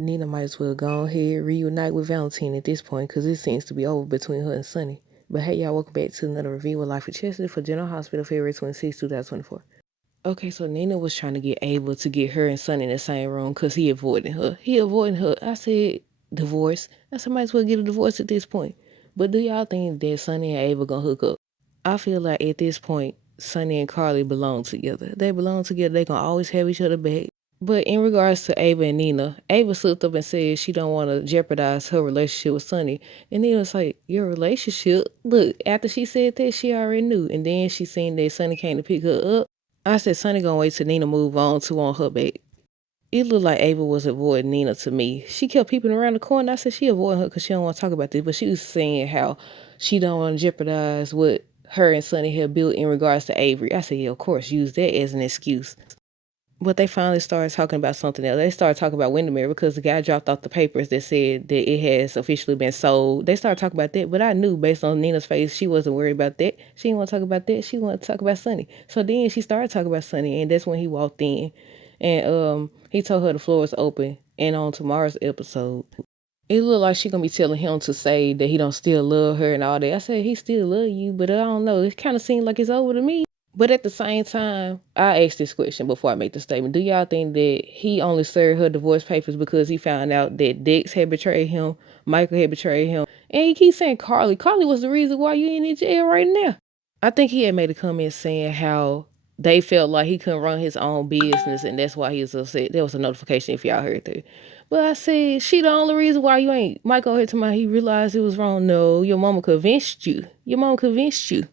Nina might as well go ahead reunite with Valentine at this point because it seems to be over between her and Sonny. But hey, y'all, welcome back to another review of Life with Chester for General Hospital, February 26, 2024. Okay, so Nina was trying to get Ava to get her and Sonny in the same room because he avoiding her. I said, divorce. I said, might as well get a divorce at this point. But do y'all think that Sonny and Ava gonna hook up? I feel like at this point, Sonny and Carly belong together. They belong together. They gonna always have each other back. But in regards to Ava and Nina, Ava slipped up and said she don't want to jeopardize her relationship with Sonny. And Nina was like, your relationship? Look, after she said that, she already knew. And then she seen that Sonny came to pick her up. I said, Sonny gonna wait till Nina move on to want her back. It looked like Ava was avoiding Nina to me. She kept peeping around the corner. I said she avoiding her because she don't want to talk about this. But she was saying how she don't want to jeopardize what her and Sonny had built in regards to Avery. I said, yeah, of course, use that as an excuse. But they finally started talking about something else. They started talking about Windermere because the guy dropped off the papers that said that it has officially been sold. They started talking about that, but I knew based on Nina's face, she wasn't worried about that. She didn't want to talk about that. She wanted to talk about Sonny. So then she started talking about Sonny, and that's when he walked in. And he told her the floor was open. And on tomorrow's episode, it looked like she gonna be telling him to say that he don't still love her and all that. I said he still love you, but I don't know. It kind of seemed like it's over to me. But at the same time, I asked this question before I make the statement. Do y'all think that he only served her divorce papers because he found out that Dex had betrayed him, Michael had betrayed him, and he keeps saying Carly. Carly was the reason why you in jail right now. I think he had made a comment saying how they felt like he couldn't run his own business, and that's why he was upset. There was a notification if y'all heard that. But I said, she the only reason why you ain't. Michael had to my he realized it was wrong. No, your mama convinced you. Your mama convinced you.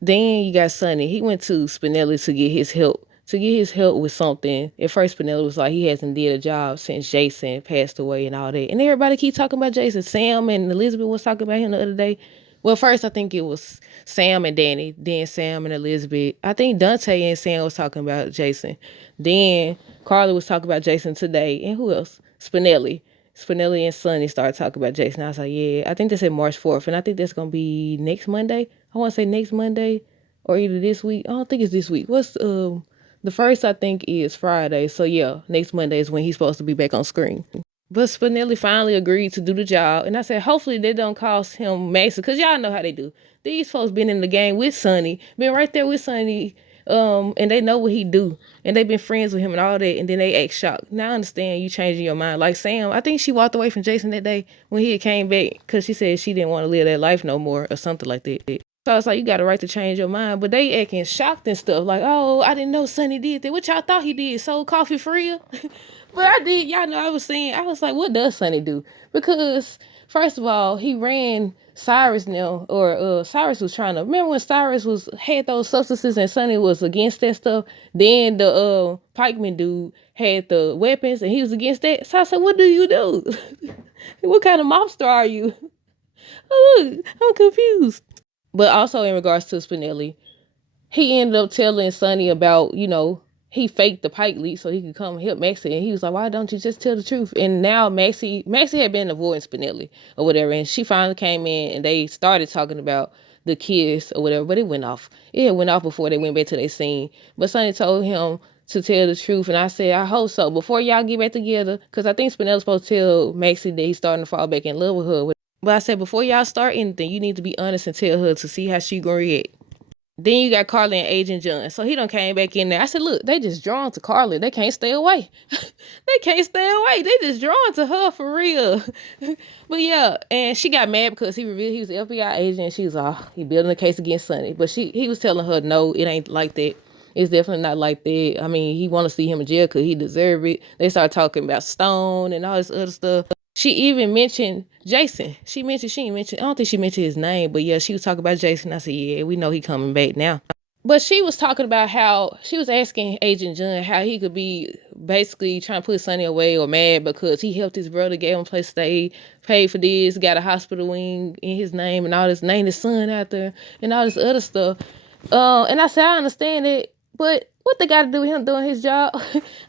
Then you got Sonny. He went to Spinelli to get his help. To get his help with something. At first, Spinelli was like, he hasn't did a job since Jason passed away and all that. And everybody keep talking about Jason. Sam and Elizabeth was talking about him the other day. Well, first, I think it was Sam and Danny. Then Sam and Elizabeth. I think Dante and Sam was talking about Jason. Then Carly was talking about Jason today. And who else? Spinelli. Spinelli and Sonny started talking about Jason. I was like, yeah, I think they said March 4th. And I think that's going to be next Monday. I want to say next Monday or either this week. I don't think it's this week. What's the first I think is Friday. So yeah, next Monday is when he's supposed to be back on screen. But Spinelli finally agreed to do the job. And I said, hopefully they don't cost him massive. Because y'all know how they do. These folks been in the game with Sonny. Been right there with Sonny. And they know what he do. And they've been friends with him and all that. And then they act shocked. Now I understand you changing your mind. Like Sam, I think she walked away from Jason that day when he came back. Because she said she didn't want to live that life no more. Or something like that. So it's like, you got a right to change your mind. But they acting shocked and stuff. Like, oh, I didn't know Sonny did that. What y'all thought he did? Sold coffee for real? But I did. Y'all know I was like, what does Sonny do? Because, first of all, he ran Cyrus now. Or Cyrus was trying to... Remember when Cyrus had those substances and Sonny was against that stuff? Then the pikeman dude had the weapons and he was against that. So I said, what do you do? What kind of mobster are you? Oh, look, I'm confused. But also in regards to Spinelli, he ended up telling Sonny about, he faked the Pike leak so he could come help Maxie. And he was like, why don't you just tell the truth? And now Maxie had been avoiding Spinelli or whatever. And she finally came in and they started talking about the kiss or whatever. But it went off. It went off before they went back to their scene. But Sonny told him to tell the truth. And I said, I hope so. Before y'all get back together, because I think Spinelli's supposed to tell Maxie that he's starting to fall back in love with her. But I said, before y'all start anything, you need to be honest and tell her to see how she gonna react. Then you got Carly and Agent John. So he done came back in there. I said, look, they just drawn to Carly. They can't stay away. They can't stay away. They just drawn to her for real. But yeah, and she got mad because he revealed he was an FBI agent. And she was he building a case against Sonny. But he was telling her, no, it ain't like that. It's definitely not like that. I mean, he want to see him in jail because he deserve it. They started talking about Stone and all this other stuff. She even mentioned Jason. I don't think she mentioned his name, but yeah, she was talking about Jason. I said, yeah, we know he coming back now. But she was talking about how, she was asking Agent John how he could be basically trying to put Sonny away or mad because he helped his brother, gave him a place to stay, paid for this, got a hospital wing in his name and all this, named his son out there and all this other stuff. And I said, I understand it, but what they got to do with him doing his job?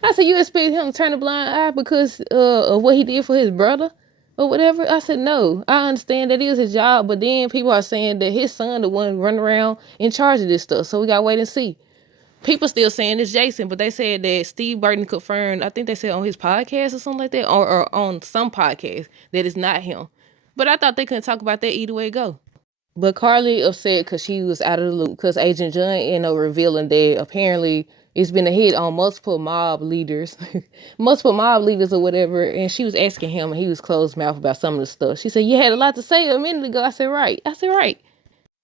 I said, you expect him to turn a blind eye because of what he did for his brother or whatever? I said, no, I understand that is his job, but then people are saying that his son the one running around in charge of this stuff, so we got to wait and see. People still saying it's Jason, but they said that Steve Burton confirmed, I think they said on his podcast or something like that, or on some podcast, that it's not him. But I thought they couldn't talk about that either way it go. But Carly upset because she was out of the loop because Agent John ended up revealing that apparently it's been a hit on multiple mob leaders, multiple mob leaders or whatever. And she was asking him, and he was closed mouth about some of the stuff. She said, "You had a lot to say a minute ago." I said, "Right." Right.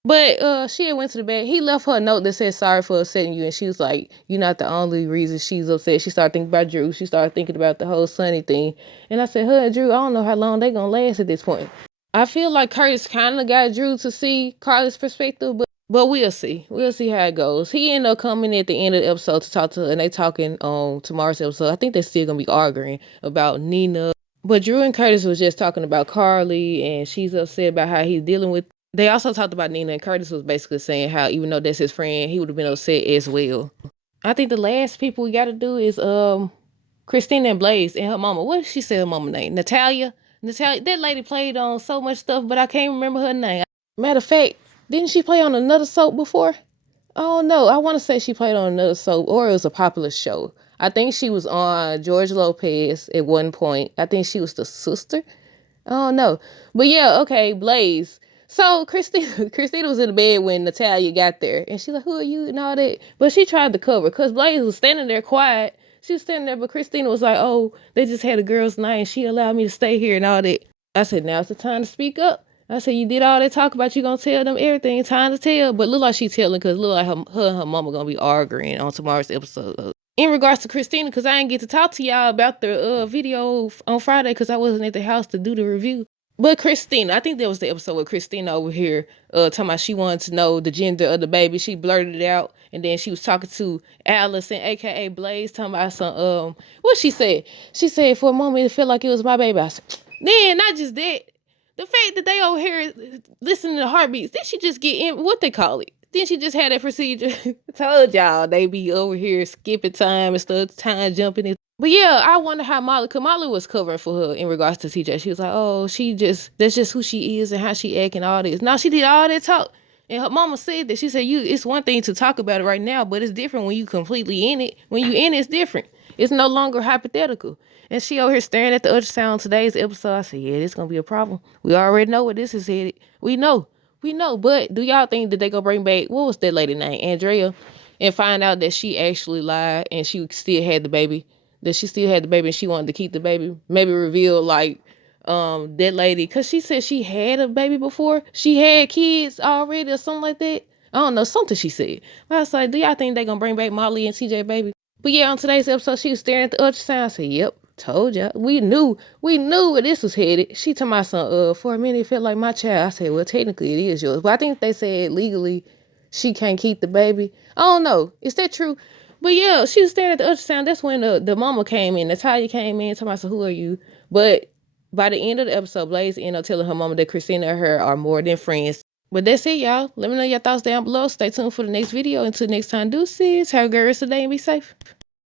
But she had went to the bed. He left her a note that said sorry for upsetting you, and she was like, "You're not the only reason she's upset." She started thinking about Drew. She started thinking about the whole Sonny thing. And I said, "Her and Drew, I don't know how long they gonna last at this point." I feel like Curtis kind of got Drew to see Carly's perspective, but we'll see. We'll see how it goes. He ended up coming at the end of the episode to talk to her, and they talking on tomorrow's episode. I think they're still gonna be arguing about Nina. But Drew and Curtis was just talking about Carly, and she's upset about how he's dealing with. They also talked about Nina, and Curtis was basically saying how even though that's his friend, he would have been upset as well. I think the last people we got to do is Christina and Blaze and her mama. What did she say her mama name? Natalia. That lady played on so much stuff, but I can't remember her name. Matter of fact, didn't she play on another soap before? Oh no, I want to say she played on another soap, or it was a popular show. I think she was on George Lopez at one point. I think she was the sister. Oh no, but yeah, okay, Blaze. So Christina was in the bed when Natalia got there, and she's like, "Who are you?" and all that. But she tried to cover because Blaze was standing there quiet. She was standing there, but Christina was like, "Oh, they just had a girl's night, and she allowed me to stay here and all that." I said, "Now's the time to speak up." I said, "You did all that talk about you gonna tell them everything. Time to tell." But look like she telling because look like her and her mama gonna be arguing on tomorrow's episode. In regards to Christina, because I didn't get to talk to y'all about the video on Friday because I wasn't at the house to do the review. But Christina, I think that was the episode with Christina over here talking about she wanted to know the gender of the baby. She blurted it out, and then she was talking to Allison, aka Blaze, talking about some what she said. She said for a moment it felt like it was my baby. I said, then not just that, the fact that they over here listening to heartbeats. Did she just get in what they call it? Then she just had that procedure. Told y'all they be over here skipping time and stuff, time jumping in. But yeah, I wonder how Molly was covering for her in regards to TJ. She was like, "Oh, that's just who she is and how she act and all this." Now she did all that talk. And her mama said that. She said, it's one thing to talk about it right now, but it's different when you completely in it. When you in it, it's different. It's no longer hypothetical. And she over here staring at the ultrasound today's episode. I said, yeah, this gonna be a problem. We already know where this is headed. We know. But do y'all think that they gonna bring back, what was that lady name? Andrea, and find out that she actually lied and she still had the baby? That she still had the baby and she wanted to keep the baby? Maybe reveal like that lady, because she said she had a baby before. She had kids already or something like that. I don't know, something she said. But I was like, do y'all think they gonna bring back Molly and TJ baby? But yeah, on today's episode, she was staring at the ultrasound. I said, yep, told ya. We knew where this was headed. She told my son, for a minute it felt like my child. I said, well, technically it is yours. But I think they said legally she can't keep the baby. I don't know. Is that true? But yeah, she was staring at the ultrasound. That's when the mama came in. Natalia came in, told my son, who are you? But by the end of the episode, Blaze ended up telling her mama that Christina and her are more than friends. But that's it, y'all. Let me know your thoughts down below. Stay tuned for the next video. Until next time, deuces. Have a great rest of the day and be safe.